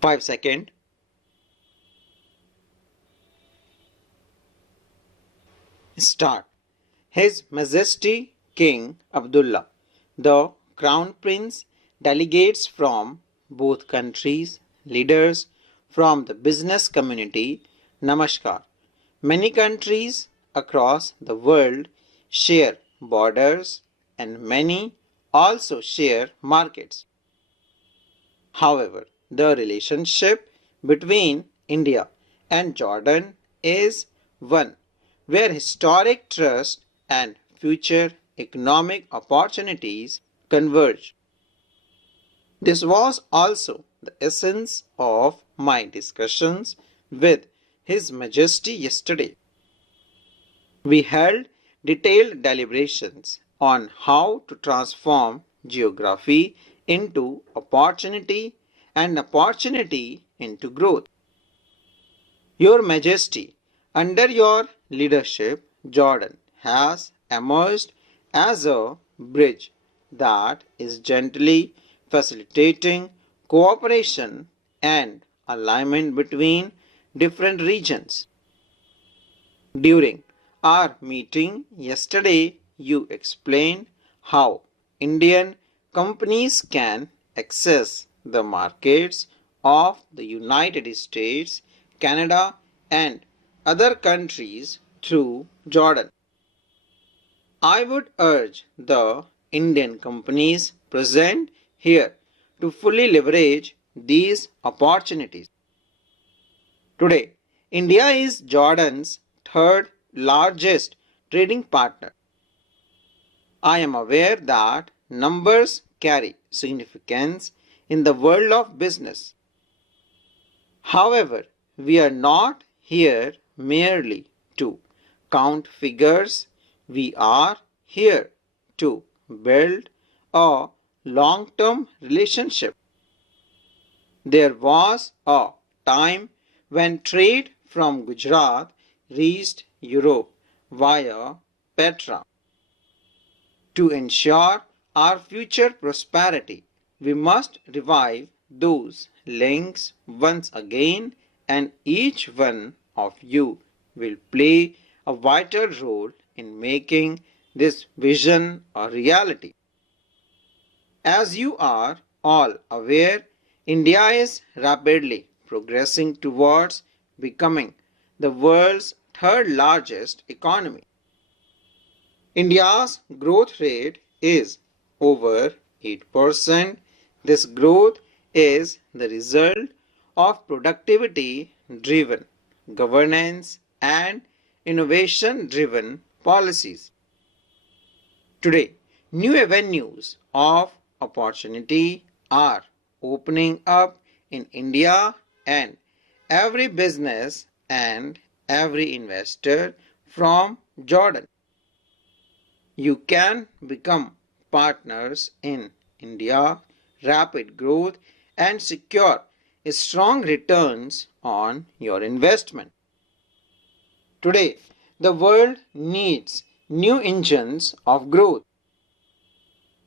5 seconds. Start. His Majesty King Abdullah, the Crown Prince, delegates from both countries, leaders from the business community, Namaskar. Many countries across the world share borders and many also share markets. However, the relationship between India and Jordan is one where historic trust and future economic opportunities converge. This was also the essence of my discussions with His Majesty yesterday. We held detailed deliberations on how to transform geography into opportunity and opportunity into growth. Your Majesty, under your leadership, Jordan has emerged as a bridge that is gently facilitating cooperation and alignment between different regions. During our meeting yesterday, you explained how Indian companies can access the markets of the United States, Canada, and other countries through Jordan. I would urge the Indian companies present here to fully leverage these opportunities. Today, India is Jordan's third largest trading partner. I am aware that numbers carry significance in the world of business. However, we are not here merely to count figures. We are here to build a long-term relationship. There was a time when trade from Gujarat reached Europe via Petra. To ensure our future prosperity, we must revive those links once again, and each one of you will play a vital role in making this vision a reality. As you are all aware, India is rapidly progressing towards becoming the world's third largest economy. India's growth rate is over 8%. This growth is the result of productivity driven governance and innovation driven policies. Today, new avenues of opportunity are opening up in India, and every business and every investor from Jordan. You can become partners in India's rapid growth and secure strong returns on your investment. Today, the world needs new engines of growth.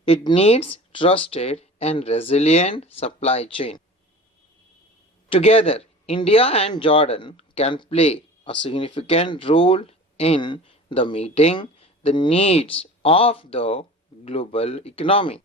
It needs trusted and resilient supply chain. Together, India and Jordan can play a significant role in the meeting the needs of the global economy.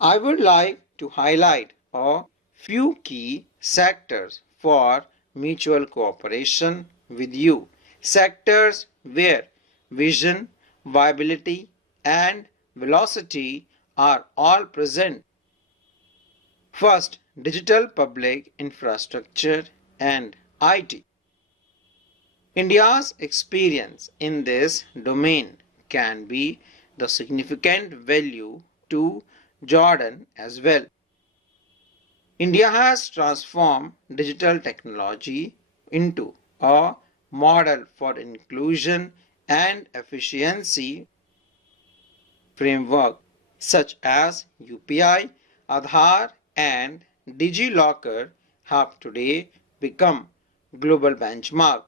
I would like to highlight a few key sectors for mutual cooperation with you. Sectors where vision, viability, and velocity are all present. First, digital public infrastructure and IT. India's experience in this domain can be the significant value to Jordan as well. India has transformed digital technology into a model for inclusion and efficiency framework such as UPI, Aadhaar, and DigiLocker have today become global benchmark.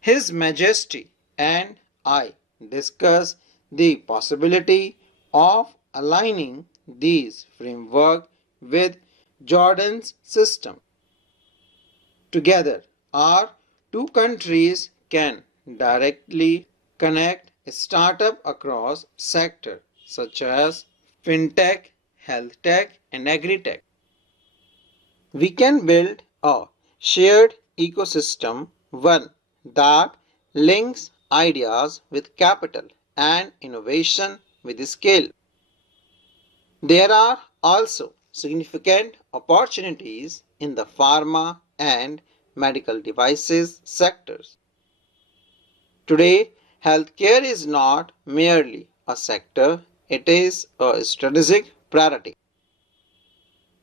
His Majesty and I discuss the possibility of aligning these framework with Jordan's system. Together, our two countries can directly connect a startup across sectors such as fintech, health tech, and agri-tech. We can build a shared ecosystem, one that links ideas with capital and innovation with scale. There are also significant opportunities in the pharma and medical devices sectors. Today, healthcare is not merely a sector, it is a strategic priority.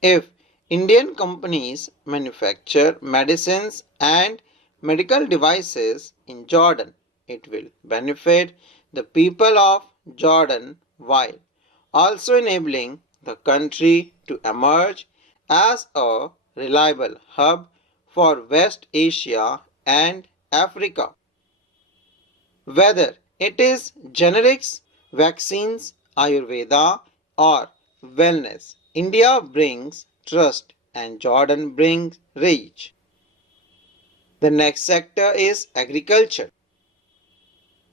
If Indian companies manufacture medicines and medical devices in Jordan, it will benefit the people of Jordan while also enabling the country to emerge as a reliable hub for West Asia and Africa. Whether it is generics, vaccines, Ayurveda, or wellness, India brings trust and Jordan brings reach. The next sector is agriculture.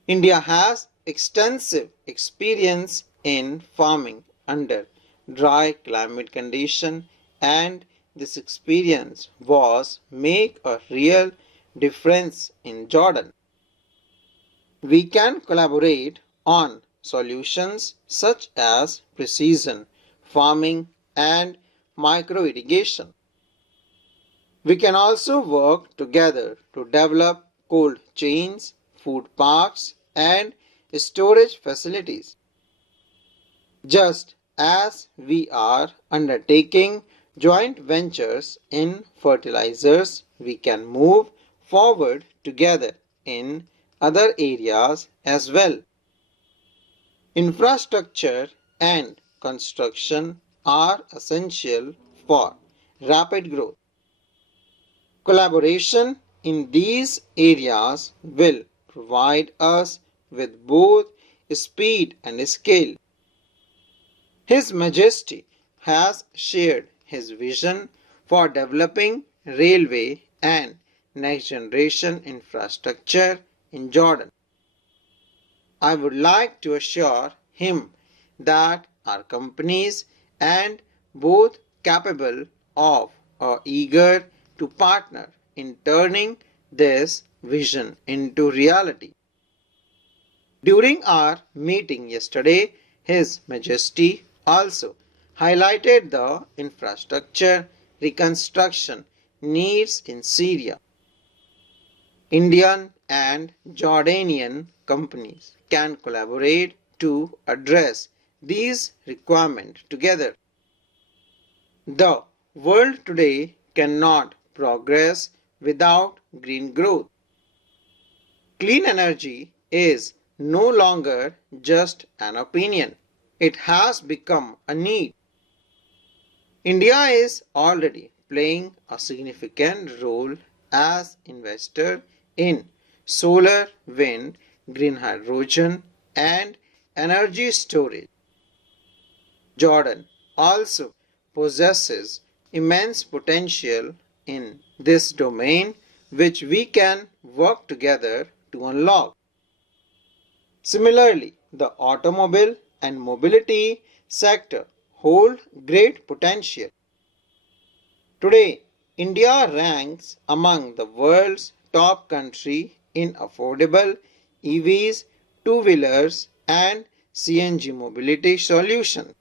India has extensive experience in farming under dry climate conditions, and this experience was make a real difference in Jordan. We can collaborate on solutions such as precision farming and micro irrigation. We can also work together to develop cold chains, food parks, and storage facilities. Just as we are undertaking joint ventures in fertilizers, we can move forward together in other areas as well. Infrastructure and construction are essential for rapid growth. Collaboration in these areas will provide us with both speed and scale. His Majesty has shared his vision for developing railway and next generation infrastructure in Jordan. I would like to assure him that our companies and both capable of or eager to partner in turning this vision into reality. During our meeting yesterday, His Majesty also highlighted the infrastructure reconstruction needs in Syria. Indian and Jordanian companies can collaborate to address these requirements together. The world today cannot progress without green growth. Clean energy is no longer just an opinion. It has become a need. India is already playing a significant role as investor in solar, wind, green hydrogen, and energy storage. Jordan also possesses immense potential in this domain which we can work together to unlock. Similarly, the automobile and mobility sector hold great potential. Today, India ranks among the world's top country in affordable EVs, two-wheelers and CNG mobility solutions.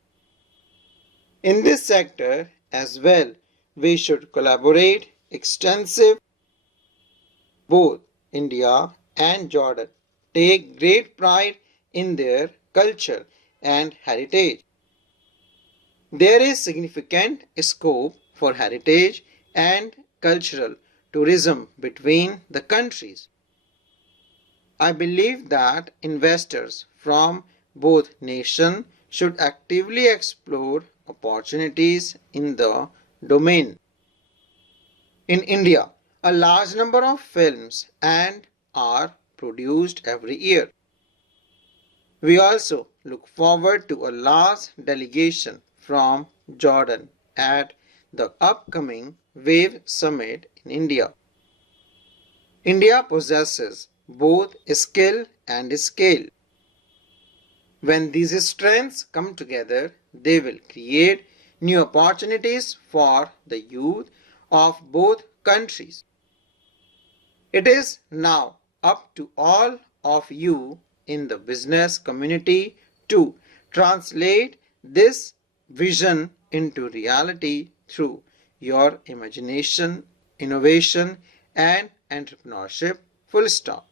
In this sector as well, we should collaborate extensively. Both India and Jordan take great pride in their culture and heritage. There is significant scope for heritage and cultural tourism between the countries. I believe that investors from both nations should actively explore opportunities in the domain. In India, a large number of films and are produced every year. We also look forward to a large delegation from Jordan at the upcoming WAVE Summit in India. India possesses both skill and scale. When these strengths come together, they will create new opportunities for the youth of both countries. It is now up to all of you in the business community to translate this vision into reality through your imagination, innovation, and entrepreneurship. Full stop.